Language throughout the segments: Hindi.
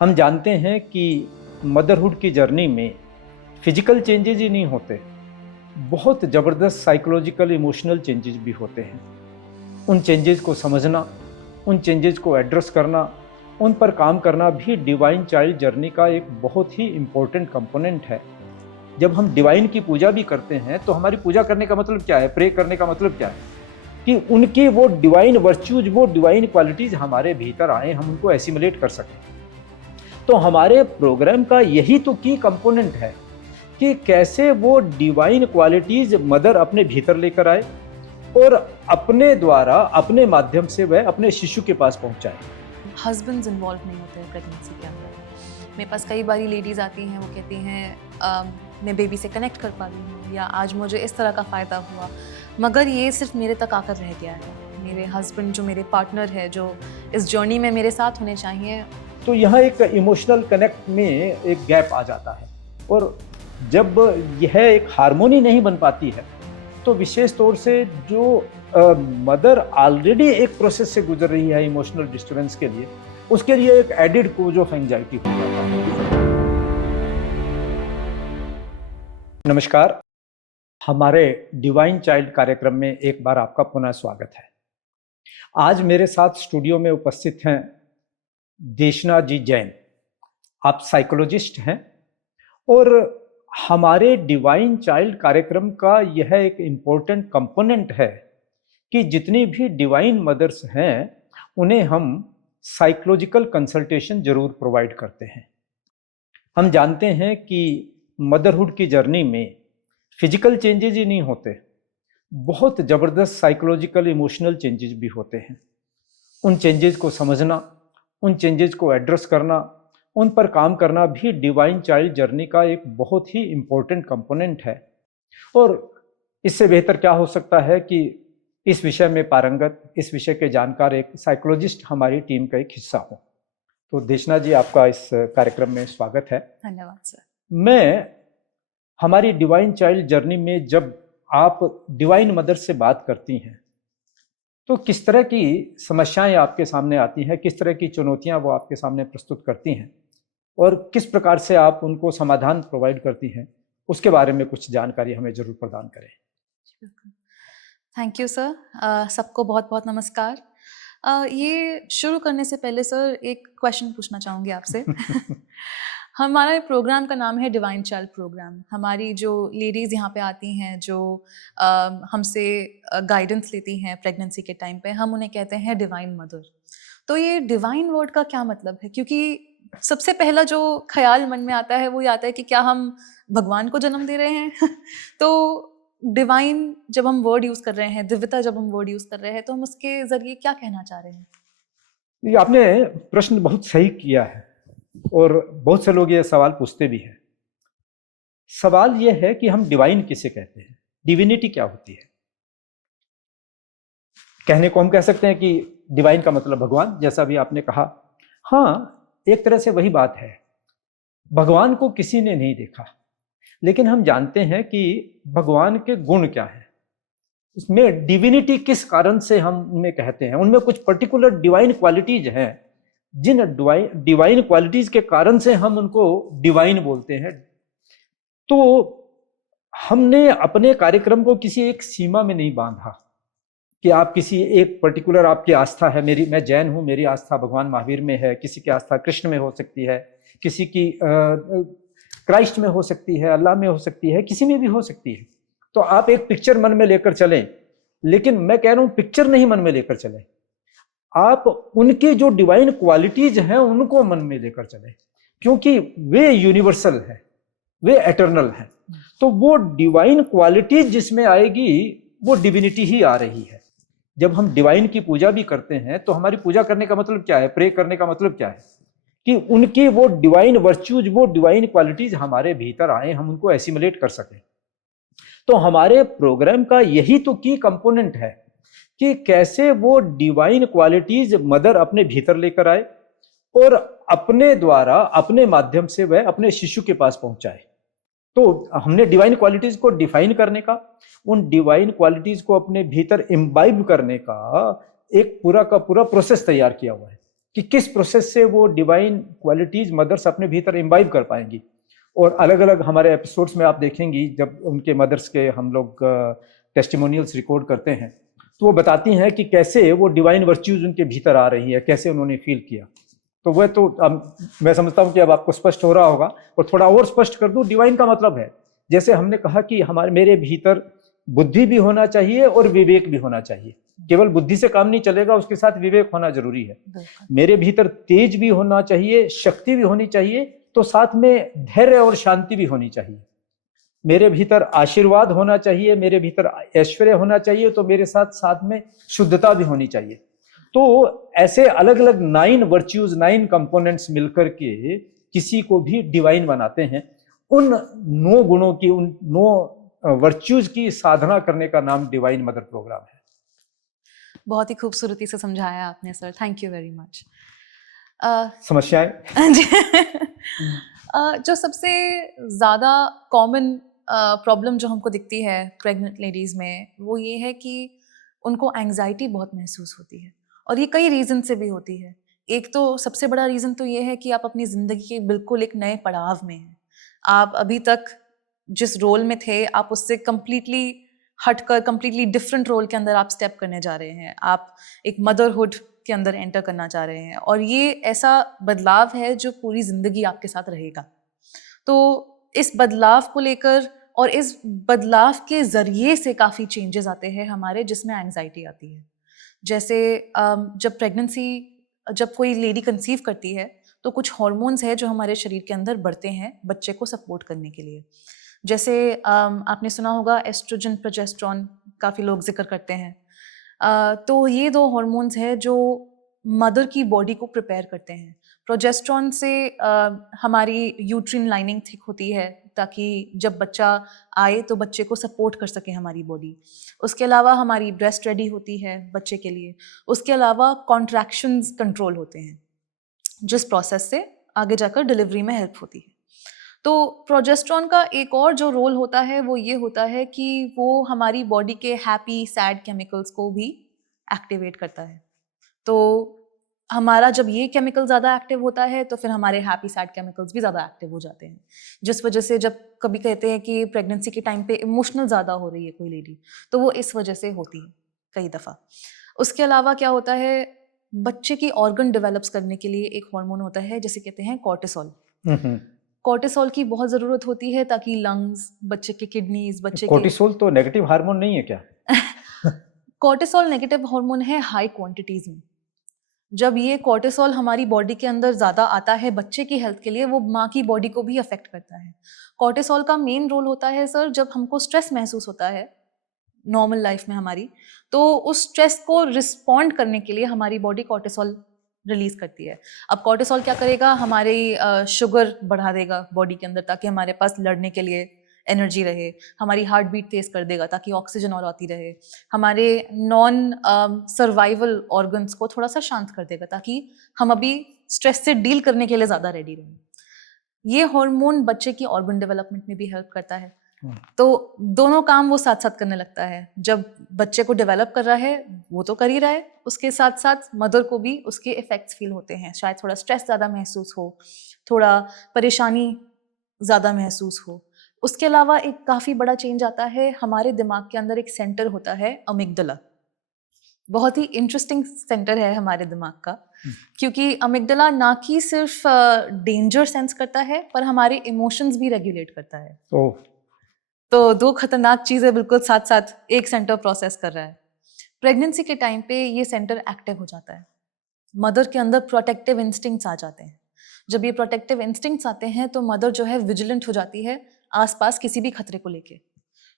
हम जानते हैं कि मदरहुड की जर्नी में फिजिकल चेंजेस ही नहीं होते, बहुत ज़बरदस्त साइकोलॉजिकल इमोशनल चेंजेस भी होते हैं। उन चेंजेस को समझना, उन चेंजेस को एड्रेस करना, उन पर काम करना भी डिवाइन चाइल्ड जर्नी का एक बहुत ही इम्पोर्टेंट कंपोनेंट है। जब हम डिवाइन की पूजा भी करते हैं तो हमारी पूजा करने का मतलब क्या है, प्रे करने का मतलब क्या है कि उनकी वो डिवाइन वर्च्यूज, वो डिवाइन क्वालिटीज हमारे भीतर आए, हम उनको एसिमुलेट कर सकें। तो हमारे प्रोग्राम का यही तो की कंपोनेंट है कि कैसे वो डिवाइन क्वालिटीज मदर अपने भीतर लेकर आए और अपने द्वारा, अपने माध्यम से वह अपने शिशु के पास पहुंचाए। हस्बैंड्स इन्वॉल्व नहीं होते हैं प्रेगनेंसी के अंदर। मेरे पास कई बारी लेडीज़ आती हैं, वो कहती हैं मैं बेबी से कनेक्ट कर पा रही हूँ, या आज मुझे इस तरह का फ़ायदा हुआ, मगर ये सिर्फ मेरे तक आकर रह गया है। मेरे हस्बैंड जो मेरे पार्टनर है, जो इस जर्नी में मेरे साथ होने चाहिए। तो यहाँ एक इमोशनल कनेक्ट में एक गैप आ जाता है, और जब यह एक हार्मोनी नहीं बन पाती है तो विशेष तौर से जो मदर ऑलरेडी एक प्रोसेस से गुजर रही है इमोशनल डिस्टर्बेंस के लिए, उसके लिए एक एडिड कोज ऑफ एंजाइटी हो जाता है। नमस्कार, हमारे डिवाइन चाइल्ड कार्यक्रम में एक बार आपका पुनः स्वागत है। आज मेरे साथ स्टूडियो में उपस्थित हैं देशना जी जैन। आप साइकोलॉजिस्ट हैं और हमारे डिवाइन चाइल्ड कार्यक्रम का यह एक इम्पोर्टेंट कंपोनेंट है कि जितनी भी डिवाइन मदर्स हैं उन्हें हम साइकोलॉजिकल कंसल्टेशन जरूर प्रोवाइड करते हैं। हम जानते हैं कि मदरहुड की जर्नी में फिजिकल चेंजेस ही नहीं होते, बहुत ज़बरदस्त साइकोलॉजिकल इमोशनल चेंजेस भी होते हैं। उन चेंजेस को समझना, उन चेंजेस को एड्रेस करना, उन पर काम करना भी डिवाइन चाइल्ड जर्नी का एक बहुत ही इम्पोर्टेंट कंपोनेंट है। और इससे बेहतर क्या हो सकता है कि इस विषय में पारंगत, इस विषय के जानकार एक साइकोलॉजिस्ट हमारी टीम का एक हिस्सा हो। तो देशना जी, आपका इस कार्यक्रम में स्वागत है। धन्यवाद सर। मैं हमारी डिवाइन चाइल्ड जर्नी में जब आप डिवाइन मदर से बात करती हैं तो किस तरह की समस्याएं आपके सामने आती हैं, किस तरह की चुनौतियां वो आपके सामने प्रस्तुत करती हैं और किस प्रकार से आप उनको समाधान प्रोवाइड करती हैं, उसके बारे में कुछ जानकारी हमें जरूर प्रदान करें। Thank you sir. सबको बहुत बहुत नमस्कार। ये शुरू करने से पहले सर एक क्वेश्चन पूछना चाहूँगी आपसे। हमारे प्रोग्राम का नाम है डिवाइन चाइल्ड प्रोग्राम। हमारी जो लेडीज़ यहाँ पे आती हैं, जो हमसे गाइडेंस लेती हैं प्रेगनेंसी के टाइम पे, हम उन्हें कहते हैं डिवाइन मदर। तो ये डिवाइन वर्ड का क्या मतलब है? क्योंकि सबसे पहला जो ख्याल मन में आता है वो ये आता है कि क्या हम भगवान को जन्म दे रहे हैं? तो डिवाइन जब हम वर्ड यूज़ कर रहे हैं, दिव्यता जब हम वर्ड यूज़ कर रहे हैं, तो हम उसके ज़रिए क्या कहना चाह रहे हैं? ये आपने प्रश्न बहुत सही किया है और बहुत से लोग ये सवाल पूछते भी हैं। सवाल ये है कि हम डिवाइन किसे कहते हैं, डिविनिटी क्या होती है। कहने को हम कह सकते हैं कि डिवाइन का मतलब भगवान, जैसा भी आपने कहा। हाँ, एक तरह से वही बात है। भगवान को किसी ने नहीं देखा, लेकिन हम जानते हैं कि भगवान के गुण क्या है, उसमें डिविनिटी किस कारण से हम उनमें कहते हैं। उनमें कुछ पर्टिकुलर डिवाइन क्वालिटीज हैं, जिन डिवाइन क्वालिटीज के कारण से हम उनको डिवाइन बोलते हैं। तो हमने अपने कार्यक्रम को किसी एक सीमा में नहीं बांधा कि आप किसी एक पर्टिकुलर, आपकी आस्था है, मैं जैन हूं, मेरी आस्था भगवान महावीर में है, किसी की आस्था कृष्ण में हो सकती है, किसी की क्राइस्ट में हो सकती है, अल्लाह में हो सकती है, किसी में भी हो सकती है। तो आप एक पिक्चर मन में लेकर चलें, लेकिन मैं कह रहा हूं पिक्चर नहीं मन में लेकर चलें, आप उनकी जो डिवाइन क्वालिटीज हैं उनको मन में लेकर चलें, क्योंकि वे यूनिवर्सल है, वे एटर्नल है। तो वो डिवाइन क्वालिटीज जिसमें आएगी वो डिविनिटी ही आ रही है। जब हम डिवाइन की पूजा भी करते हैं तो हमारी पूजा करने का मतलब क्या है, प्रे करने का मतलब क्या है कि उनकी वो डिवाइन वर्च्यूज, वो डिवाइन क्वालिटीज हमारे भीतर आए, हम उनको एसिमुलेट कर सकें। तो हमारे प्रोग्राम का यही तो की कंपोनेंट है कि कैसे वो डिवाइन क्वालिटीज मदर अपने भीतर लेकर आए और अपने द्वारा, अपने माध्यम से वह अपने शिशु के पास पहुंचाए। तो हमने डिवाइन क्वालिटीज को डिफाइन करने का, उन डिवाइन क्वालिटीज को अपने भीतर इम्बाइब करने का एक पूरा का पूरा प्रोसेस तैयार किया हुआ है कि किस प्रोसेस से वो डिवाइन क्वालिटीज मदर्स अपने भीतर इम्बाइब कर पाएंगी। और अलग अलग हमारे एपिसोड्स में आप देखेंगी, जब उनके मदर्स के हम लोग टेस्टिमोनियल्स रिकॉर्ड करते हैं, तो वो बताती हैं कि कैसे वो डिवाइन वर्च्यूज उनके भीतर आ रही है, कैसे उन्होंने फील किया। तो वह तो अब मैं समझता हूँ कि अब आपको स्पष्ट हो रहा होगा। और थोड़ा और स्पष्ट कर दूं, डिवाइन का मतलब है, जैसे हमने कहा कि मेरे भीतर बुद्धि भी होना चाहिए और विवेक भी होना चाहिए। केवल बुद्धि से काम नहीं चलेगा, उसके साथ विवेक होना जरूरी है। मेरे भीतर तेज भी होना चाहिए, शक्ति भी होनी चाहिए, तो साथ में धैर्य और शांति भी होनी चाहिए। मेरे भीतर आशीर्वाद होना चाहिए, मेरे भीतर ऐश्वर्य होना चाहिए, तो मेरे साथ साथ में शुद्धता भी होनी चाहिए। तो ऐसे अलग अलग 9 वर्च्यूज, 9 कंपोनेंट्स मिलकर के किसी को भी डिवाइन बनाते हैं। उन 9 गुणों की, उन 9 वर्च्यूज की साधना करने का नाम डिवाइन मदर प्रोग्राम है। बहुत ही खूबसूरती से समझाया आपने sir, thank you very much. समस्याएं जो सबसे ज़्यादा कॉमन प्रॉब्लम जो हमको दिखती है प्रेग्नेंट लेडीज़ में, वो ये है कि उनको एंग्जाइटी बहुत महसूस होती है, और ये कई रीज़न से भी होती है। एक तो सबसे बड़ा रीज़न तो ये है कि आप अपनी ज़िंदगी के बिल्कुल एक नए पड़ाव में हैं। आप अभी तक जिस रोल में थे, आप उससे कम्प्लीटली हटकर कम्प्लीटली डिफरेंट रोल के अंदर आप स्टेप करने जा रहे हैं। आप एक मदरहुड के अंदर एंटर करना चाह रहे हैं, और ये ऐसा बदलाव है जो पूरी ज़िंदगी आपके साथ रहेगा। तो इस बदलाव को लेकर और इस बदलाव के ज़रिए से काफ़ी चेंजेस आते हैं हमारे, जिसमें एंग्जाइटी आती है। जैसे जब कोई लेडी कंसीव करती है, तो कुछ हार्मोन्स है जो हमारे शरीर के अंदर बढ़ते हैं बच्चे को सपोर्ट करने के लिए। जैसे आपने सुना होगा एस्ट्रोजन, प्रोजेस्टेरॉन, काफ़ी लोग जिक्र करते हैं। तो ये 2 हार्मोन्स हैं जो मदर की बॉडी को प्रिपेयर करते हैं। प्रोजेस्टेरॉन से हमारी यूट्रिन लाइनिंग थिक होती है, ताकि जब बच्चा आए तो बच्चे को सपोर्ट कर सके हमारी बॉडी। उसके अलावा हमारी ब्रेस्ट रेडी होती है बच्चे के लिए। उसके अलावा कॉन्ट्रैक्शंस कंट्रोल होते हैं, जिस प्रोसेस से आगे जाकर डिलीवरी में हेल्प होती है। तो प्रोजेस्टेरॉन का एक और जो रोल होता है वो ये होता है कि वो हमारी बॉडी के हैप्पी सैड केमिकल्स को भी एक्टिवेट करता है। तो हमारा जब ये केमिकल ज़्यादा एक्टिव होता है, तो फिर हमारे हैप्पी सैड केमिकल्स भी ज़्यादा एक्टिव हो जाते हैं, जिस वजह से जब कभी कहते हैं कि प्रेगनेंसी के टाइम पे इमोशनल ज़्यादा हो रही है कोई लेडी, तो वो इस वजह से होती है कई दफ़ा। उसके अलावा क्या होता है, बच्चे की ऑर्गन डेवलप्स करने के लिए एक हार्मोन होता है जिसे कहते हैं कॉर्टिसोल। कॉर्टिसोल की बहुत ज़रूरत होती है ताकि लंग्स, बच्चे के किडनीज, बच्चे कॉर्टिसोल तो नेगेटिव हार्मोन नहीं है क्या? कॉर्टिसोल नेगेटिव हार्मोन है हाई क्वांटिटीज में। जब ये कॉर्टिसोल हमारी बॉडी के अंदर ज़्यादा आता है बच्चे की हेल्थ के लिए, वो माँ की बॉडी को भी अफेक्ट करता है। कॉर्टिसोल का मेन रोल होता है सर, जब हमको स्ट्रेस महसूस होता है नॉर्मल लाइफ में हमारी, तो उस स्ट्रेस को रिस्पॉन्ड करने के लिए हमारी बॉडी कॉर्टिसोल रिलीज करती है। अब कॉर्टिसोल क्या करेगा, हमारी शुगर बढ़ा देगा बॉडी के अंदर, ताकि हमारे पास लड़ने के लिए एनर्जी रहे। हमारी हार्ट बीट तेज कर देगा ताकि ऑक्सीजन और आती रहे। हमारे नॉन सर्वाइवल ऑर्गन्स को थोड़ा सा शांत कर देगा, ताकि हम अभी स्ट्रेस से डील करने के लिए ज़्यादा रेडी रहें। ये हार्मोन बच्चे की ऑर्गन डेवलपमेंट में भी हेल्प करता है। तो दोनों काम वो साथ साथ करने लगता है। जब बच्चे को डेवलप कर रहा है वो तो कर ही रहा है, उसके साथ साथ मदर को भी उसके इफेक्ट्स फील होते हैं। शायद थोड़ा स्ट्रेस ज़्यादा महसूस हो, थोड़ा परेशानी ज़्यादा महसूस हो। उसके अलावा एक काफ़ी बड़ा चेंज आता है, हमारे दिमाग के अंदर एक सेंटर होता है अमिगडला। बहुत ही इंटरेस्टिंग सेंटर है हमारे दिमाग का, क्योंकि अमिगडला ना कि सिर्फ डेंजर सेंस करता है, पर हमारे इमोशंस भी रेगुलेट करता है। तो 2 खतरनाक चीज़ें बिल्कुल साथ साथ एक सेंटर प्रोसेस कर रहा है। प्रेगनेंसी के टाइम पे ये सेंटर एक्टिव हो जाता है। मदर के अंदर प्रोटेक्टिव इंस्टिंक्ट्स आ जाते हैं। जब ये प्रोटेक्टिव इंस्टिंक्ट्स आते हैं तो मदर जो है विजिलेंट हो जाती है आसपास किसी भी खतरे को लेके।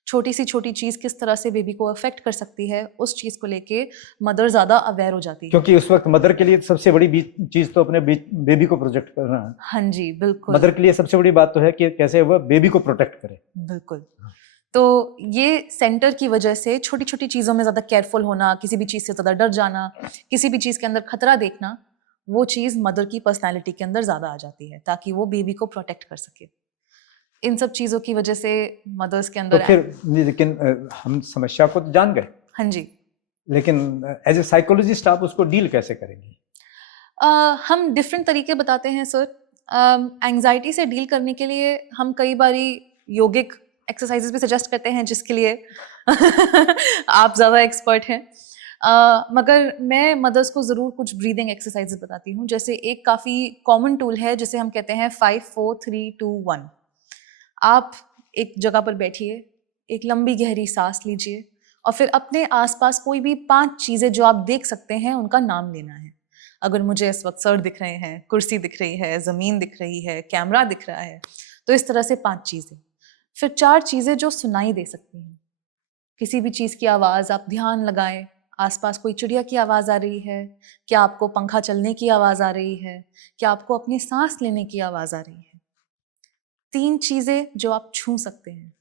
छोटी सी छोटी चीज़ किस तरह से बेबी को अफेक्ट कर सकती है, उस चीज़ को लेके मदर ज़्यादा अवेयर हो जाती है। क्योंकि उस वक्त मदर के लिए सबसे बड़ी चीज़ तो अपने बेबी को प्रोटेक्ट करना है। हाँ जी, बिल्कुल। मदर के लिए सबसे बड़ी बात तो है कि कैसे वह बेबी को प्रोटेक्ट करे। बिल्कुल। तो ये सेंटर की वजह से छोटी छोटी चीज़ों में ज़्यादा केयरफुल होना, किसी भी चीज़ से ज़्यादा डर जाना, किसी भी चीज़ के अंदर खतरा देखना, वो चीज़ मदर की पर्सनैलिटी के अंदर ज़्यादा आ जाती है, ताकि वो बेबी को प्रोटेक्ट कर सके। इन सब चीज़ों की वजह से मदर्स के अंदर तो फिर लेकिन हम समस्या को तो जान गए। हाँ जी। लेकिन एज ए साइकोलॉजिस्ट आप उसको डील कैसे करेंगी? हम डिफरेंट तरीके बताते हैं सर। एंजाइटी से डील करने के लिए हम कई बारी योगिक एक्सरसाइजेस भी सजेस्ट करते हैं, जिसके लिए आप ज़्यादा एक्सपर्ट हैं। मगर मैं मदर्स को ज़रूर कुछ ब्रीदिंग एक्सरसाइजेस बताती हूँ। जैसे एक काफ़ी कॉमन टूल है जिसे हम कहते हैं 5 4 3 2 1। आप एक जगह पर बैठिए, एक लंबी गहरी सांस लीजिए और फिर अपने आसपास कोई भी 5 चीज़ें जो आप देख सकते हैं उनका नाम लेना है। अगर मुझे इस वक्त सर दिख रहे हैं, कुर्सी दिख रही है, ज़मीन दिख रही है, कैमरा दिख रहा है, तो इस तरह से 5 चीज़ें। फिर 4 चीज़ें जो सुनाई दे सकती हैं। किसी भी चीज़ की आवाज़ आप ध्यान लगाएं। आसपास कोई चिड़िया की आवाज़ आ रही है, क्या आपको पंखा चलने की आवाज़ आ रही है, क्या आपको अपनी सांस लेने की आवाज़ आ रही है। 3 चीज़ें जो आप छू सकते हैं।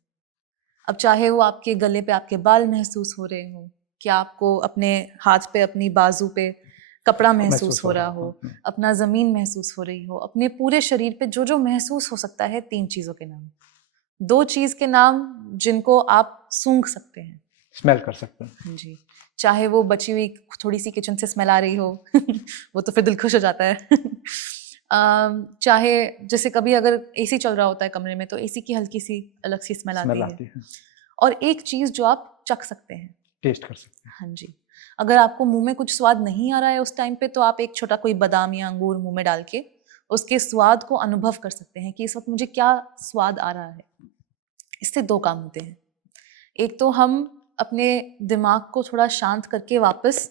अब चाहे वो आपके गले पे आपके बाल महसूस हो रहे हो, क्या आपको अपने हाथ पे, अपनी बाजू पे कपड़ा महसूस हो रहा हो, अपना ज़मीन महसूस हो रही हो, अपने पूरे शरीर पे जो जो महसूस हो सकता है। 3 चीज़ों के नाम। 2 चीज़ के नाम जिनको आप सूंघ सकते हैं, स्मेल कर सकते हैं। हाँ जी, चाहे वो बची हुई थोड़ी सी किचन से स्मेल आ रही हो वो तो फिर दिल खुश हो जाता है चाहे जैसे कभी अगर एसी चल रहा होता है कमरे में तो एसी की हल्की सी अलग सी स्मेल आती है। और एक चीज़ जो आप चख सकते हैं, टेस्ट कर सकते हैं। हाँ जी, अगर आपको मुंह में कुछ स्वाद नहीं आ रहा है उस टाइम पे, तो आप एक छोटा कोई बादाम या अंगूर मुंह में डाल के उसके स्वाद को अनुभव कर सकते हैं कि इस वक्त मुझे क्या स्वाद आ रहा है। इससे 2 काम होते हैं। एक तो हम अपने दिमाग को थोड़ा शांत करके वापस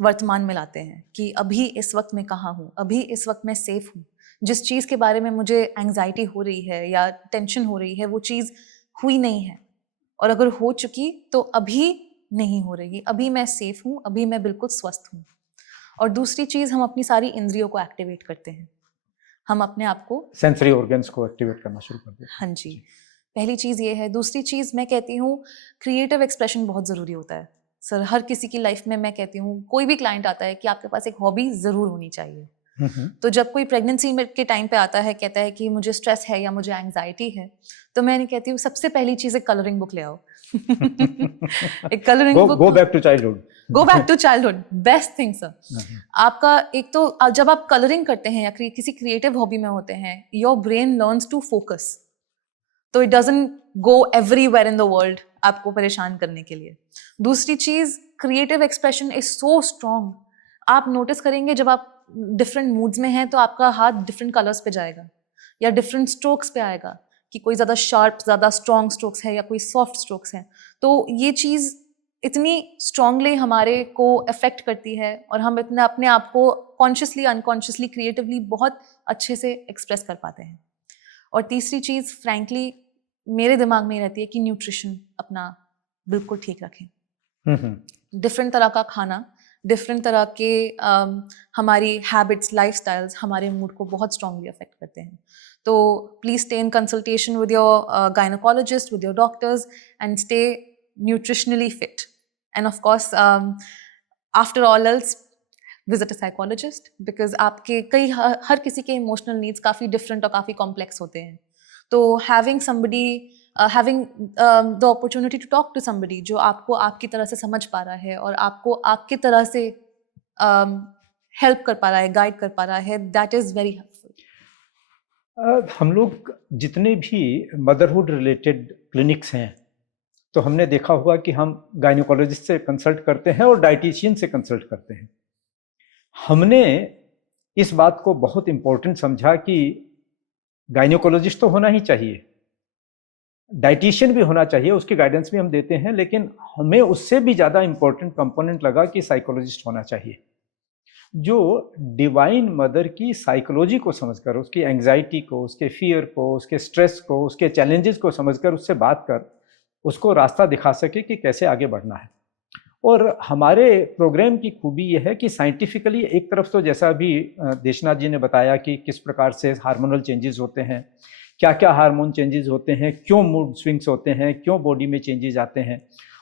वर्तमान में लाते हैं कि अभी इस वक्त मैं कहाँ हूँ, अभी इस वक्त मैं सेफ हूँ। जिस चीज़ के बारे में मुझे एंग्जाइटी हो रही है या टेंशन हो रही है वो चीज़ हुई नहीं है, और अगर हो चुकी तो अभी नहीं हो रही, अभी मैं सेफ हूँ, अभी मैं बिल्कुल स्वस्थ हूँ। और दूसरी चीज़, हम अपनी सारी इंद्रियों को एक्टिवेट करते हैं। हम अपने आप को सेंसरी ऑर्गन्स को एक्टिवेट करना शुरू कर देते हैं। हाँ जी, पहली चीज़ ये है। दूसरी चीज़ मैं कहती हूँ, क्रिएटिव एक्सप्रेशन बहुत ज़रूरी होता है सर। हर किसी की लाइफ में मैं कहती हूँ, कोई भी क्लाइंट आता है कि आपके पास एक हॉबी ज़रूर होनी चाहिए। तो जब कोई प्रेगनेंसी के टाइम पे आता है, कहता है कि मुझे स्ट्रेस है या मुझे एंग्जाइटी है, तो मैं कहती हूँ सबसे पहली चीज़ एक कलरिंग बुक ले आओ एक colouring book. Go back to childhood. Go back to childhood, best thing sir. आपका एक तो जब आप कलरिंग करते हैं या किसी क्रिएटिव हॉबी में होते हैं, your brain learns to focus, तो it doesn't go everywhere in the world आपको परेशान करने के लिए। दूसरी चीज, creative expression is so strong. आप नोटिस करेंगे जब आप डिफरेंट मूड्स में हैं तो आपका हाथ डिफरेंट कलर्स पे जाएगा या डिफरेंट स्ट्रोक्स पे आएगा, कि कोई ज़्यादा शार्प, ज़्यादा स्ट्रॉन्ग स्ट्रोक्स है या कोई सॉफ्ट स्ट्रोक्स हैं। तो ये चीज़ इतनी स्ट्रांगली हमारे को अफेक्ट करती है और हम इतना अपने आप को कॉन्शियसली, अनकॉन्शियसली, क्रिएटिवली बहुत अच्छे से एक्सप्रेस कर पाते हैं। और तीसरी चीज़ फ्रैंकली मेरे दिमाग में रहती है कि न्यूट्रिशन अपना बिल्कुल ठीक रखें। डिफरेंट तरह का खाना, डिफरेंट तरह के हमारी हैबिट्स, लाइफस्टाइल्स हमारे मूड को बहुत स्ट्रांगली अफेक्ट करते हैं। तो please stay in consultation with your gynaecologist, with your doctors, and stay nutritionally fit. End of course after all else visit a psychologist, because आपके हर किसी के इमोशनल नीड्स काफ़ी डिफरेंट और काफ़ी कॉम्प्लेक्स होते हैं। तो having somebody, having the opportunity to talk to somebody जो आपको आपकी तरह से समझ पा रहा है और आपको आपकी तरह से हेल्प कर पा रहा है, गाइड कर पा रहा है, that is very helpful। हम लोग जितने भी मदरहुड रिलेटेड क्लिनिक्स हैं, तो हमने देखा हुआ कि हम गायनोकोलॉजिस्ट से कंसल्ट करते हैं और डाइटिशियन से कंसल्ट करते हैं। हमने इस बात को बहुत इम्पोर्टेंट समझा कि गायनोकोलॉजिस्ट तो होना ही चाहिए, डाइटिशियन भी होना चाहिए, उसकी गाइडेंस भी हम देते हैं, लेकिन हमें उससे भी ज़्यादा इम्पोर्टेंट कंपोनेंट लगा कि साइकोलॉजिस्ट होना चाहिए, जो डिवाइन मदर की साइकोलॉजी को समझकर, उसकी एंग्जाइटी को, उसके फियर को, उसके स्ट्रेस को, उसके चैलेंजेस को समझकर उससे बात कर उसको रास्ता दिखा सके कि कैसे आगे बढ़ना है। और हमारे प्रोग्राम की खूबी यह है कि साइंटिफिकली एक तरफ तो जैसा अभी देशनाथ जी ने बताया कि किस प्रकार से हार्मोनल चेंजेस होते हैं, क्या क्या हार्मोन चेंजेस होते हैं, क्यों मूड स्विंग्स होते हैं, क्यों बॉडी में चेंजेस आते हैं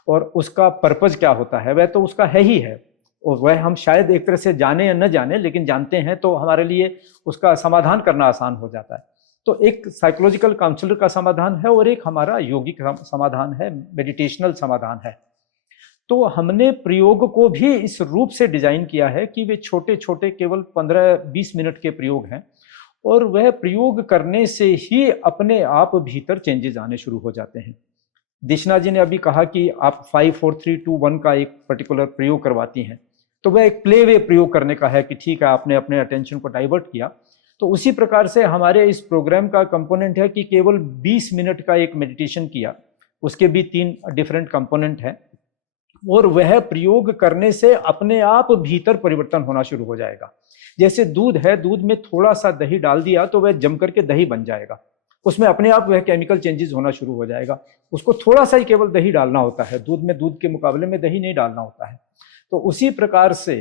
और उसका पर्पज़ क्या होता है, वह तो उसका है ही है और वह हम शायद एक तरह से जाने या न जाने, लेकिन जानते हैं तो हमारे लिए उसका समाधान करना आसान हो जाता है। तो एक साइकोलॉजिकल काउंसलर का समाधान है और एक हमारा योगिक समाधान है, मेडिटेशनल समाधान है। तो हमने प्रयोग को भी इस रूप से डिजाइन किया है कि वे छोटे छोटे केवल 15-20 मिनट के प्रयोग हैं, और वह प्रयोग करने से ही अपने आप भीतर चेंजेस आने शुरू हो जाते हैं। दिशना जी ने अभी कहा कि आप 5 4 3 2 1 का एक पर्टिकुलर प्रयोग करवाती हैं, तो वह एक प्ले वे प्रयोग करने का है कि ठीक है, आपने अपने अटेंशन को डाइवर्ट किया। तो उसी प्रकार से हमारे इस प्रोग्राम का कंपोनेंट है कि केवल 20 मिनट का एक मेडिटेशन किया, उसके भी 3 डिफरेंट कंपोनेंट हैं, और वह प्रयोग करने से अपने आप भीतर परिवर्तन होना शुरू हो जाएगा। जैसे दूध है, दूध में थोड़ा सा दही डाल दिया तो वह जम करके दही बन जाएगा, उसमें अपने आप वह केमिकल चेंजेस होना शुरू हो जाएगा। उसको थोड़ा सा ही केवल दही डालना होता है, दूध में दूध के मुकाबले में दही नहीं डालना होता है। तो उसी प्रकार से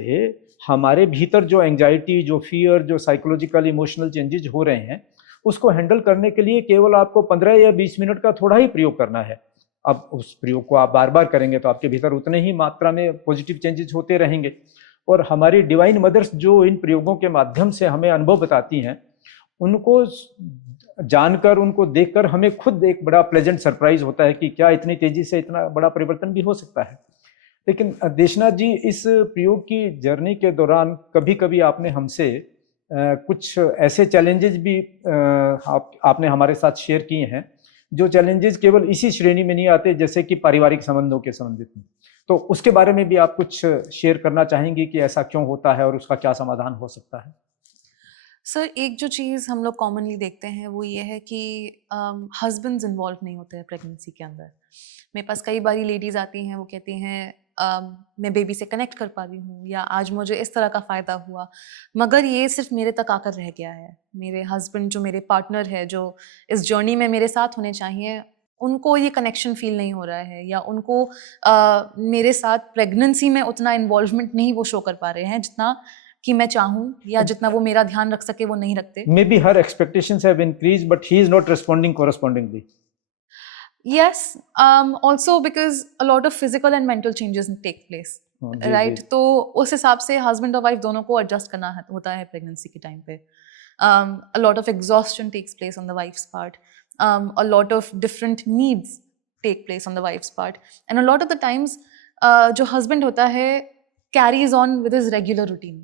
हमारे भीतर जो एंजाइटी, जो फियर, जो साइकोलॉजिकल इमोशनल चेंजेस हो रहे हैं, उसको हैंडल करने के लिए केवल आपको 15 या 20 मिनट का थोड़ा ही प्रयोग करना है। अब उस प्रयोग को आप बार बार करेंगे तो आपके भीतर उतने ही मात्रा में पॉजिटिव चेंजेस होते रहेंगे। और हमारी डिवाइन मदर्स जो इन प्रयोगों के माध्यम से हमें अनुभव बताती हैं, उनको जानकर, उनको देखकर हमें खुद एक बड़ा प्लेजेंट सरप्राइज होता है कि क्या इतनी तेजी से इतना बड़ा परिवर्तन भी हो सकता है। लेकिन देशनाथ जी, इस प्रयोग की जर्नी के दौरान कभी कभी आपने हमसे कुछ ऐसे चैलेंजेस भी आपने हमारे साथ शेयर किए हैं, जो चैलेंजेस केवल इसी श्रेणी में नहीं आते, जैसे कि पारिवारिक संबंधों के संबंधित में। तो उसके बारे में भी आप कुछ शेयर करना चाहेंगे कि ऐसा क्यों होता है और उसका क्या समाधान हो सकता है? सर, एक जो चीज़ हम लोग कॉमनली देखते हैं वो ये है कि हस्बैंड्स इन्वॉल्व नहीं होते हैं प्रेगनेंसी के अंदर। मेरे पास कई बारी लेडीज़ आती हैं, वो कहती हैं मैं बेबी से कनेक्ट कर पा रही हूँ, या आज मुझे इस तरह का फ़ायदा हुआ, मगर ये सिर्फ मेरे तक आकर रह गया है। मेरे हस्बैंड, जो मेरे पार्टनर है, जो इस जर्नी में मेरे साथ होने चाहिए, उनको ये कनेक्शन फील नहीं हो रहा है, या उनको मेरे साथ प्रेगनेंसी में उतना इन्वॉल्वमेंट नहीं वो शो कर पा रहे हैं जितना कि मैं चाहूँ, या जितना वो मेरा ध्यान रख सके वो नहीं रखते। Maybe her expectations have increased, but he is not responding correspondingly. Yes, also because a lot of physical and mental changes take place, right? तो उस हिसाब से हस्बैंड और वाइफ दोनों को एडजस्ट करना होता है प्रेगनेंसी के टाइम पे। A lot of exhaustion takes place on the wife's part. A lot of different needs take place on the wife's part, and a lot of the times जो husband होता है carries on with his regular routine.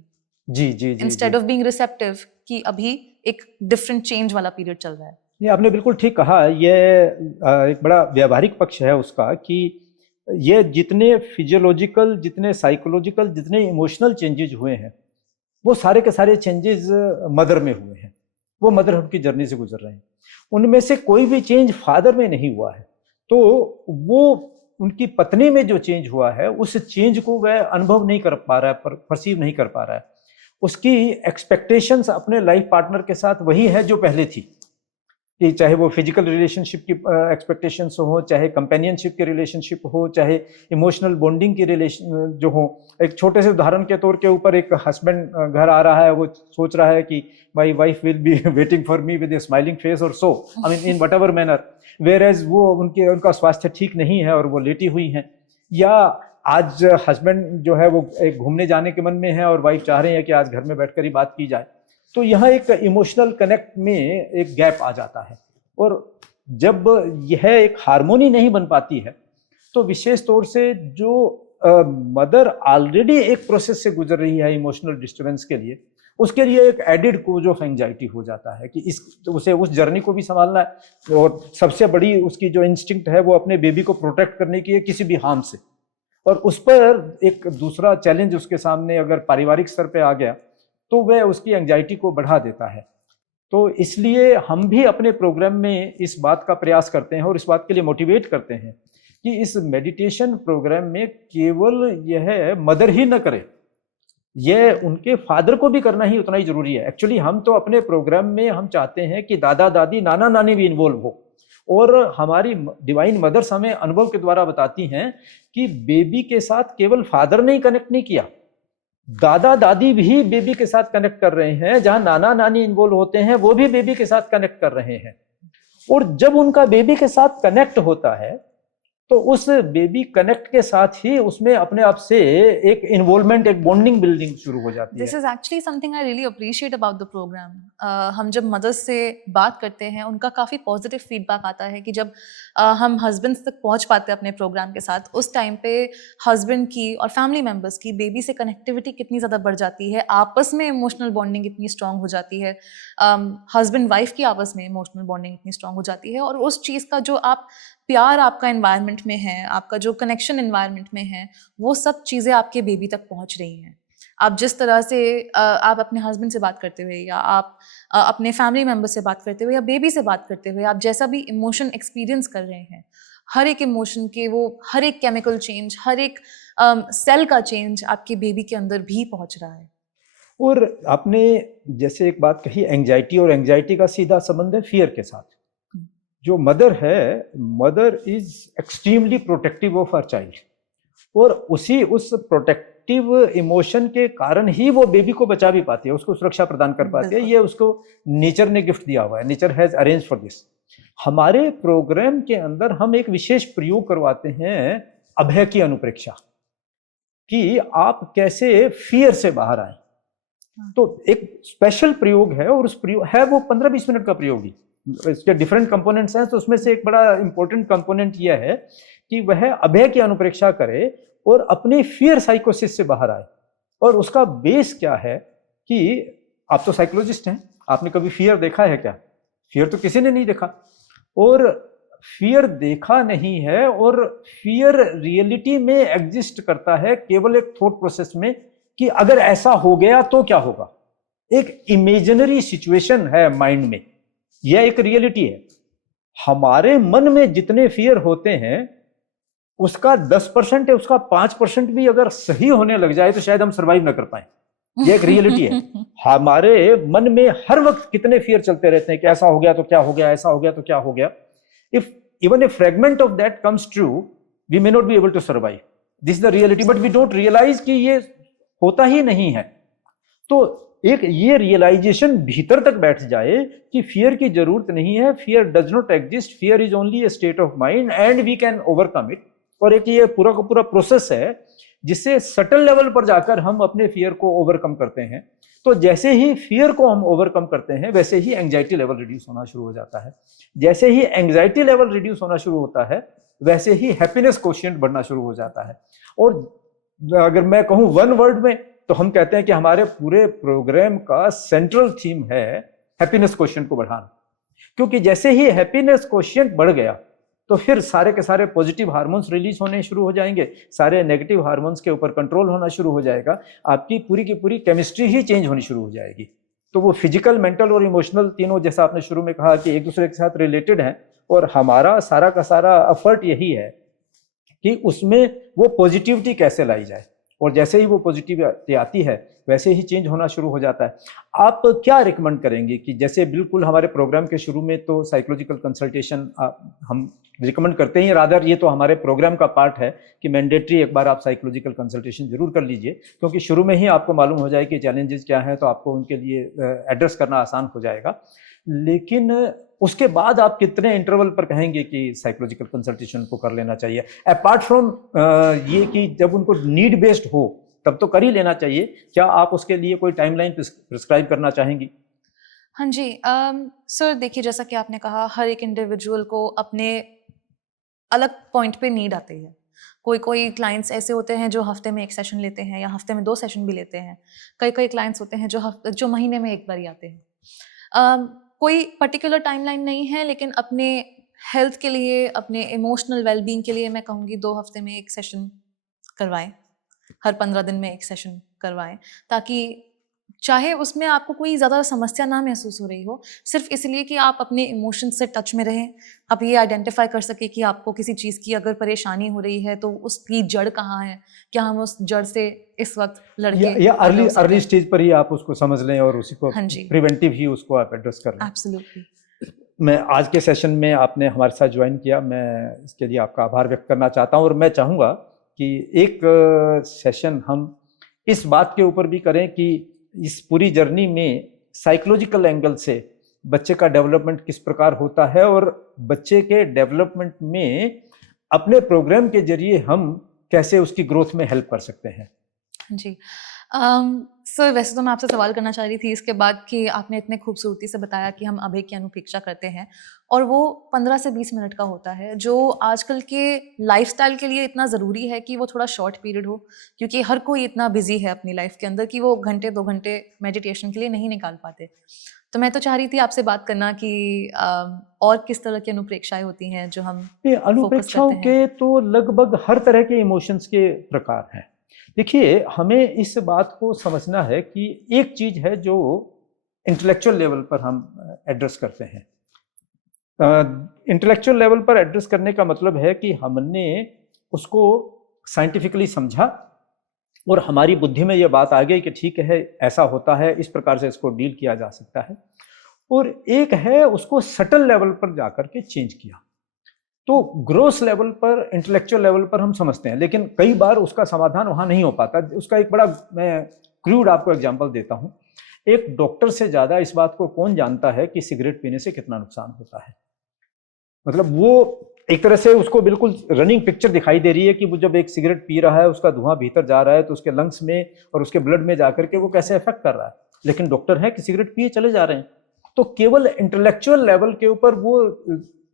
Ji ji ji, instead of being receptive कि अभी एक different change वाला period चल रहा है। ये आपने बिल्कुल ठीक कहा। ये एक बड़ा व्यावहारिक पक्ष है उसका कि ये जितने फिजियोलॉजिकल, जितने साइकोलॉजिकल, जितने इमोशनल चेंजेस हुए हैं, वो सारे के सारे चेंजेस मदर में हुए हैं। वो मदरहुड की जर्नी से गुजर रहे हैं। उनमें से कोई भी चेंज फादर में नहीं हुआ है। तो वो उनकी पत्नी में जो चेंज हुआ है, उस चेंज को वह अनुभव नहीं कर पा रहा है, परसीव नहीं कर पा रहा है। उसकी एक्सपेक्टेशंस अपने लाइफ पार्टनर के साथ वही है जो पहले थी, कि चाहे वो फिजिकल रिलेशनशिप की एक्सपेक्टेशंस हो, चाहे कंपेनियनशिप की रिलेशनशिप हो, चाहे इमोशनल बॉन्डिंग की रिलेशन जो हो। एक छोटे से उदाहरण के तौर के ऊपर, एक हस्बैंड घर आ रहा है, वो सोच रहा है कि my wife will be waiting for me with a smiling face और so, I mean in whatever manner, whereas वो उनका स्वास्थ्य ठीक नहीं है और वो लेटी हुई हैं। या आज हस्बैंड जो है वो एक घूमने जाने के मन में है और वाइफ चाह रही है कि आज घर में बैठकर ही बात की जाए। तो यहाँ एक इमोशनल कनेक्ट में एक गैप आ जाता है, और जब यह एक हार्मोनी नहीं बन पाती है, तो विशेष तौर से जो मदर ऑलरेडी एक प्रोसेस से गुजर रही है इमोशनल डिस्टर्बेंस के लिए, उसके लिए एक एडिड कोज ऑफ एंजाइटी हो जाता है कि उसे उस जर्नी को भी संभालना है, और सबसे बड़ी उसकी जो इंस्टिंक्ट है वो अपने बेबी को प्रोटेक्ट करने की है किसी भी हार्म से। और उस पर एक दूसरा चैलेंज उसके सामने अगर पारिवारिक स्तर पे आ गया, तो वह उसकी एंजाइटी को बढ़ा देता है। तो इसलिए हम भी अपने प्रोग्राम में इस बात का प्रयास करते हैं और इस बात के लिए मोटिवेट करते हैं कि इस मेडिटेशन प्रोग्राम में केवल यह मदर ही न करे, यह उनके फादर को भी करना ही उतना ही जरूरी है। एक्चुअली हम तो अपने प्रोग्राम में हम चाहते हैं कि दादा दादी, नाना नानी भी इन्वॉल्व हो, और हमारी डिवाइन मदर्स हमें अनुभव के द्वारा बताती हैं कि बेबी के साथ केवल फादर ने ही कनेक्ट नहीं किया, दादा दादी भी बेबी के साथ कनेक्ट कर रहे हैं। जहां नाना नानी इन्वॉल्व होते हैं, वो भी बेबी के साथ कनेक्ट कर रहे हैं। और जब उनका बेबी के साथ कनेक्ट होता है, तो उस बेबी कनेक्ट के साथ ही उसमें अपने आप से एक इन्वॉल्वमेंट, एक बॉन्डिंग बिल्डिंग शुरू हो जाती दिस है। Is actually something I really appreciate about the programme. हम जब मदर्स से बात करते हैं उनका काफ़ी पॉजिटिव फीडबैक आता है कि जब हम हस्बैंड्स तक पहुंच पाते हैं अपने प्रोग्राम के साथ, उस टाइम पे हस्बैंड की और फैमिली मेम्बर्स की बेबी से कनेक्टिविटी कितनी ज़्यादा बढ़ जाती है, आपस में इमोशनल बॉन्डिंग इतनी स्ट्रांग हो जाती है, हस्बैंड वाइफ की आपस में इमोशनल बॉन्डिंग इतनी स्ट्रांग हो जाती है, और उस चीज़ का जो आप प्यार आपका एनवायरनमेंट में है, आपका जो कनेक्शन एनवायरनमेंट में है, वो सब चीज़ें आपके बेबी तक पहुंच रही हैं। आप जिस तरह से आप अपने हस्बैंड से बात करते हुए, या आप अपने फैमिली मेम्बर से बात करते हुए, या बेबी से बात करते हुए, आप जैसा भी इमोशन एक्सपीरियंस कर रहे हैं, हर एक इमोशन के वो हर एक केमिकल चेंज, हर एक सेल का चेंज आपके बेबी के अंदर भी पहुंच रहा है। और आपने जैसे एक बात कही, एंजाइटी, और एंजाइटी का सीधा संबंध है फियर के साथ। जो मदर है, mother is extremely protective of her child, और उस प्रोटेक्टिव इमोशन के कारण ही वो बेबी को बचा भी पाती है, उसको सुरक्षा प्रदान कर पाती है। ये उसको नेचर ने गिफ्ट दिया हुआ है, nature has arrange for this. हमारे प्रोग्राम के अंदर हम एक विशेष प्रयोग करवाते हैं, अभय की अनुप्रेक्षा, कि आप कैसे फियर से बाहर आए। तो एक स्पेशल प्रयोग है, और उस प्रयोग है वो 15-20 मिनट का प्रयोग ही, इसके डिफरेंट कंपोनेंट्स हैं। तो उसमें से एक बड़ा इंपॉर्टेंट कंपोनेंट यह है कि वह अभय की अनुप्रेक्षा करे और अपने फियर साइकोसिस से बाहर आए। और उसका बेस क्या है कि आप तो साइकोलॉजिस्ट हैं, आपने कभी फियर देखा है क्या? फियर तो किसी ने नहीं देखा, और फियर देखा नहीं है, और फियर रियलिटी में एग्जिस्ट करता है केवल एक थॉट प्रोसेस में कि अगर ऐसा हो गया तो क्या होगा। एक इमेजिनरी सिचुएशन है माइंड में, यह एक रियलिटी है। हमारे मन में जितने फियर होते हैं उसका 10% है, उसका 5% भी अगर सही होने लग जाए तो शायद हम सरवाइव ना कर पाए। यह एक रियलिटी है। हमारे मन में हर वक्त कितने फियर चलते रहते हैं कि ऐसा हो गया तो क्या हो गया, ऐसा हो गया तो क्या हो गया। If even a fragment of that comes true, we may not be able to survive. This is the reality, but we don't realise कि ये होता ही नहीं है। तो एक ये रियलाइजेशन भीतर तक बैठ जाए कि फियर की जरूरत नहीं है, fear does not exist, fear is only a state of mind and we can overcome it. और एक ये पूरा का पूरा प्रोसेस है जिससे सटल लेवल पर जाकर हम अपने फियर को ओवरकम करते हैं। तो जैसे ही फियर को हम ओवरकम करते हैं, वैसे ही एंजाइटी लेवल रिड्यूस होना शुरू हो जाता है। जैसे ही एंजाइटी लेवल रिड्यूस होना शुरू होता है, वैसे ही हैप्पीनेस कोशिएंट बढ़ना शुरू हो जाता है। और अगर मैं कहूं वन वर्ड में, तो हम कहते हैं कि हमारे पूरे प्रोग्राम का सेंट्रल थीम है हैप्पीनेस कोशिएंट को बढ़ाना। क्योंकि जैसे ही हैप्पीनेस कोशिएंट बढ़ गया तो फिर सारे के सारे पॉजिटिव हार्मोन्स रिलीज होने शुरू हो जाएंगे, सारे नेगेटिव हार्मोन्स के ऊपर कंट्रोल होना शुरू हो जाएगा, आपकी पूरी की पूरी केमिस्ट्री ही चेंज होनी शुरू हो जाएगी। तो वो फिजिकल, मेंटल और इमोशनल तीनों, जैसा आपने शुरू में कहा कि एक दूसरे के साथ रिलेटेड हैं, और हमारा सारा का सारा एफर्ट यही है कि उसमें वो पॉजिटिविटी कैसे लाई जाए। और जैसे ही वो पॉजिटिविटी आती है वैसे ही चेंज होना शुरू हो जाता है। आप क्या रिकमेंड करेंगे कि जैसे बिल्कुल हमारे प्रोग्राम के शुरू में तो साइकोलॉजिकल कंसल्टेशन हम रिकमेंड करते हैं, रादर ये तो हमारे प्रोग्राम का पार्ट है कि मैंडेटरी एक बार आप साइकोलॉजिकल कंसल्टेशन जरूर कर लीजिए, क्योंकि शुरू में ही आपको मालूम हो जाए कि चैलेंजेस क्या हैं, तो आपको उनके लिए एड्रेस करना आसान हो जाएगा। लेकिन उसके बाद आप कितने इंटरवल पर कहेंगे कि साइकोलॉजिकल कंसल्टेशन को कर लेना चाहिए, अपार्ट फ्रॉम ये कि जब उनको नीड बेस्ड हो तब तो कर ही लेना चाहिए। क्या आप उसके लिए कोई टाइमलाइन प्रिस्क्राइब करना चाहेंगी? हाँ जी सर, देखिए जैसा कि आपने कहा, हर एक इंडिविजुअल को अपने अलग पॉइंट पे नीड आती है। कोई क्लाइंट्स ऐसे होते हैं जो हफ्ते में 1 सेशन लेते हैं, या हफ्ते में 2 सेशन भी लेते हैं। कई क्लाइंट्स होते हैं जो महीने में 1 बार ही आते हैं। कोई पर्टिकुलर टाइमलाइन नहीं है, लेकिन अपने हेल्थ के लिए, अपने इमोशनल वेलबींग के लिए मैं कहूँगी 2 हफ्ते में 1 सेशन करवाएं, हर 15 दिन में 1 सेशन करवाएं, ताकि चाहे उसमें आपको कोई ज़्यादा समस्या ना महसूस हो रही हो, सिर्फ इसलिए कि आप अपने इमोशंस से टच में रहें, आप ये आइडेंटिफाई कर सके कि आपको किसी चीज़ की अगर परेशानी हो रही है तो उसकी जड़ कहाँ है, क्या हम उस जड़ से इस वक्त लड़के या अर्ली स्टेज पर ही आप उसको समझ लें और उसी को हाँ जी, प्रिवेंटिव ही उसको आप एड्रेस कर लें। एब्सोल्युटली। मैं आज के सेशन में आपने हमारे साथ ज्वाइन किया, मैं इसके लिए आपका आभार व्यक्त करना चाहता हूं। और मैं चाहूँगा कि एक सेशन हम इस बात के ऊपर भी करें कि इस पूरी जर्नी में साइकोलॉजिकल एंगल से बच्चे का डेवलपमेंट किस प्रकार होता है, और बच्चे के डेवलपमेंट में अपने प्रोग्राम के जरिए हम कैसे उसकी ग्रोथ में हेल्प कर सकते हैं। जी सर, वैसे तो मैं आपसे सवाल करना चाह रही थी इसके बाद कि आपने इतने खूबसूरती से बताया कि हम अभय की अनुप्रेक्षा करते हैं और वो 15 से 20 मिनट का होता है, जो आजकल के लाइफस्टाइल के लिए इतना ज़रूरी है कि वो थोड़ा शॉर्ट पीरियड हो, क्योंकि हर कोई इतना बिजी है अपनी लाइफ के अंदर कि वो घंटे 2 घंटे मेडिटेशन के लिए नहीं निकाल पाते। तो मैं तो चाह रही थी आपसे बात करना कि और किस तरह की अनुप्रेक्षाएं होती हैं जो हम ये फोकस अनुप्रेक्षाओं करते हैं। के तो लगभग हर तरह के इमोशंस के प्रकार हैं। देखिए, हमें इस बात को समझना है कि एक चीज है जो इंटेलेक्चुअल लेवल पर हम एड्रेस करते हैं। इंटेलेक्चुअल लेवल पर एड्रेस करने का मतलब है कि हमने उसको साइंटिफिकली समझा और हमारी बुद्धि में यह बात आ गई कि ठीक है, ऐसा होता है, इस प्रकार से इसको डील किया जा सकता है। और एक है उसको सटल लेवल पर जाकर के चेंज किया। तो ग्रोस लेवल पर, इंटेलेक्चुअल लेवल पर हम समझते हैं, लेकिन कई बार उसका समाधान वहां नहीं हो पाता। उसका एक बड़ा मैं क्रूड आपको एग्जांपल देता हूं। एक डॉक्टर से ज्यादा इस बात को कौन जानता है कि सिगरेट पीने से कितना नुकसान होता है। मतलब वो एक तरह से उसको बिल्कुल रनिंग पिक्चर दिखाई दे रही है कि वो जब एक सिगरेट पी रहा है, उसका धुआं भीतर जा रहा है तो उसके लंग्स में और उसके ब्लड में जाकर के वो कैसे इफेक्ट कर रहा है। लेकिन डॉक्टर है कि सिगरेट पिए चले जा रहे हैं। तो केवल इंटेलेक्चुअल लेवल के ऊपर वो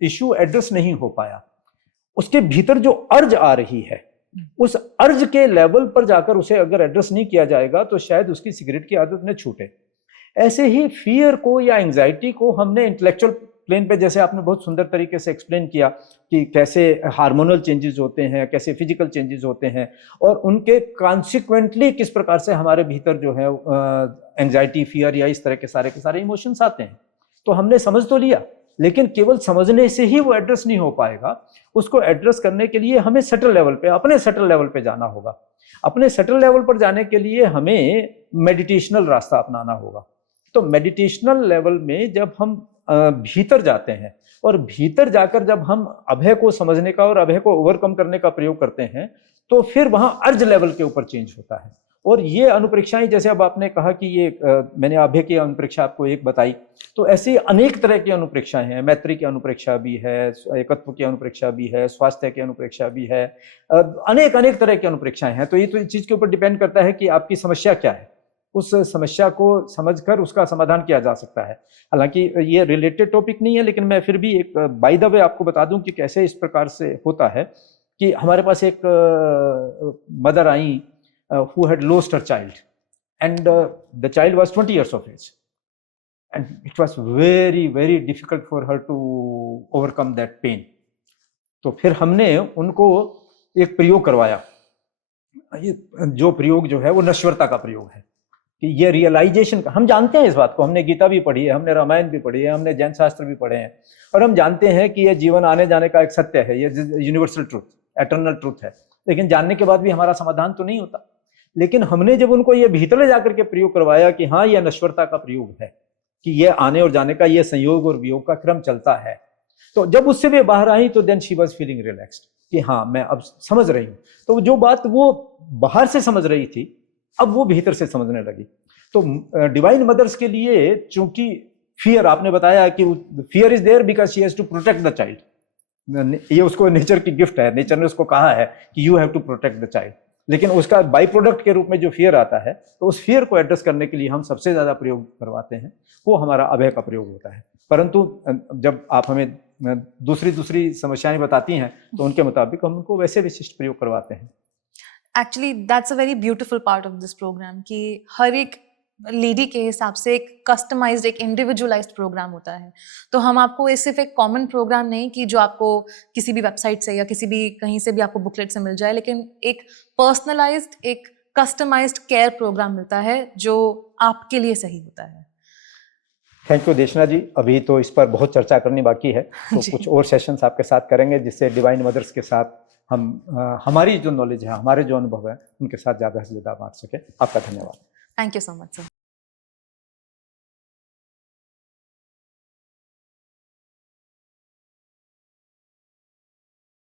इश्यू एड्रेस नहीं हो पाया। उसके भीतर जो अर्ज आ रही है, उस अर्ज के लेवल पर जाकर उसे अगर एड्रेस नहीं किया जाएगा तो शायद उसकी सिगरेट की आदत न छूटे। ऐसे ही फियर को या एंजाइटी को हमने इंटेलेक्चुअल प्लेन पे, जैसे आपने बहुत सुंदर तरीके से एक्सप्लेन किया कि कैसे हार्मोनल चेंजेस होते हैं, कैसे फिजिकल चेंजेस होते हैं और उनके कॉन्सिक्वेंटली किस प्रकार से हमारे भीतर जो है एंजाइटी, फियर या इस तरह के सारे इमोशंस आते हैं। तो हमने समझ तो लिया, लेकिन केवल समझने से ही वो एड्रेस नहीं हो पाएगा। उसको एड्रेस करने के लिए हमें सटल लेवल पे, अपने सटल लेवल पे जाना होगा। अपने सटल लेवल पर जाने के लिए हमें मेडिटेशनल रास्ता अपनाना होगा। तो मेडिटेशनल लेवल में जब हम भीतर जाते हैं और भीतर जाकर जब हम अभय को समझने का और अभय को ओवरकम करने का प्रयोग करते हैं, तो फिर वहां अर्ज लेवल के ऊपर चेंज होता है। और ये अनुप्रेक्षाएं, जैसे अब आपने कहा कि ये मैंने अभय की अनुप्रेक्षा आपको एक बताई, तो ऐसी अनेक तरह की अनुप्रेक्षाएं हैं। मैत्री की अनुप्रेक्षा भी है, एकत्व की अनुप्रेक्षा भी है, स्वास्थ्य की अनुप्रेक्षा भी है, अनेक तरह की अनुप्रेक्षाएं हैं। तो ये तो इस चीज के ऊपर डिपेंड करता है कि आपकी समस्या क्या है। उस समस्या को समझकर उसका समाधान किया जा सकता है। हालांकि ये रिलेटेड टॉपिक नहीं है, लेकिन मैं फिर भी एक बाय द वे आपको बता दूं कि कैसे इस प्रकार से होता है कि हमारे पास एक mother I who had lost her child, and the child was 20 years of age, and it was very difficult for her to overcome that pain. तो फिर हमने उनको एक प्रयोग करवाया। ये जो प्रयोग जो है वो नश्वरता का प्रयोग है कि ये रियलाइजेशन का, हम जानते हैं इस बात को, हमने गीता भी पढ़ी है, हमने रामायण भी पढ़ी है, हमने जैन शास्त्र भी पढ़े हैं और हम जानते हैं कि ये जीवन आने जाने का एक सत्य है, ये यूनिवर्सल ट्रूथ, एटर्नल ट्रूथ है। लेकिन जानने के बाद भी हमारा समाधान तो नहीं होता। लेकिन हमने जब उनको ये भीतर ले जाकर के प्रयोग करवाया कि हाँ, यह नश्वरता का प्रयोग है, कि ये आने और जाने का ये संयोग और वियोग का क्रम चलता है, तो जब उससे वे बाहर आई तो then she was feeling relaxed कि हाँ, मैं अब समझ रही हूँ। तो जो बात वो बाहर से समझ रही थी, अब वो भीतर से समझने लगी। तो डिवाइन मदर्स के लिए, चूंकि फियर, आपने बताया कि fear is there because she has to protect the child. ये उसको नेचर की गिफ्ट है, नेचर ने उसको कहा है कि you have to protect the child. लेकिन उसका बाई प्रोडक्ट के रूप में जो फियर आता है, तो उस फियर को एड्रेस करने के लिए हम सबसे ज्यादा प्रयोग करवाते हैं, वो हमारा अभय का प्रयोग होता है। परंतु जब आप हमें दूसरी समस्याएं बताती हैं तो उनके मुताबिक हम उनको वैसे विशिष्ट प्रयोग करवाते हैं। Actually that's a very beautiful part of this programme कि हर एक लेडी के हिसाब से एक कस्टमाइज्ड, एक इंडिविजुअलाइज्ड प्रोग्राम होता है। तो हम आपको सिर्फ एक कॉमन प्रोग्राम नहीं कि जो आपको किसी भी वेबसाइट से या किसी भी कहीं से भी आपको बुकलेट से मिल जाए, लेकिन एक पर्सनलाइज्ड, एक कस्टमाइज्ड केयर प्रोग्राम मिलता है जो आपके लिए सही होता है। थैंक यू देशना जी। अभी तो इस पर बहुत चर्चा करनी बाकी है, तो कुछ और सेशंस आपके साथ करेंगे जिससे डिवाइन मदर्स के साथ हम हमारी जो नॉलेज है, हमारे जो अनुभव है, उनके साथ ज़्यादा से ज़्यादा बांट सके। आपका धन्यवाद। Thank you so much sir.